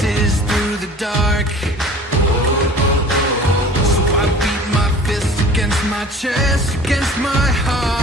faces through the dark. So I beat my fist against my chest, against my heart.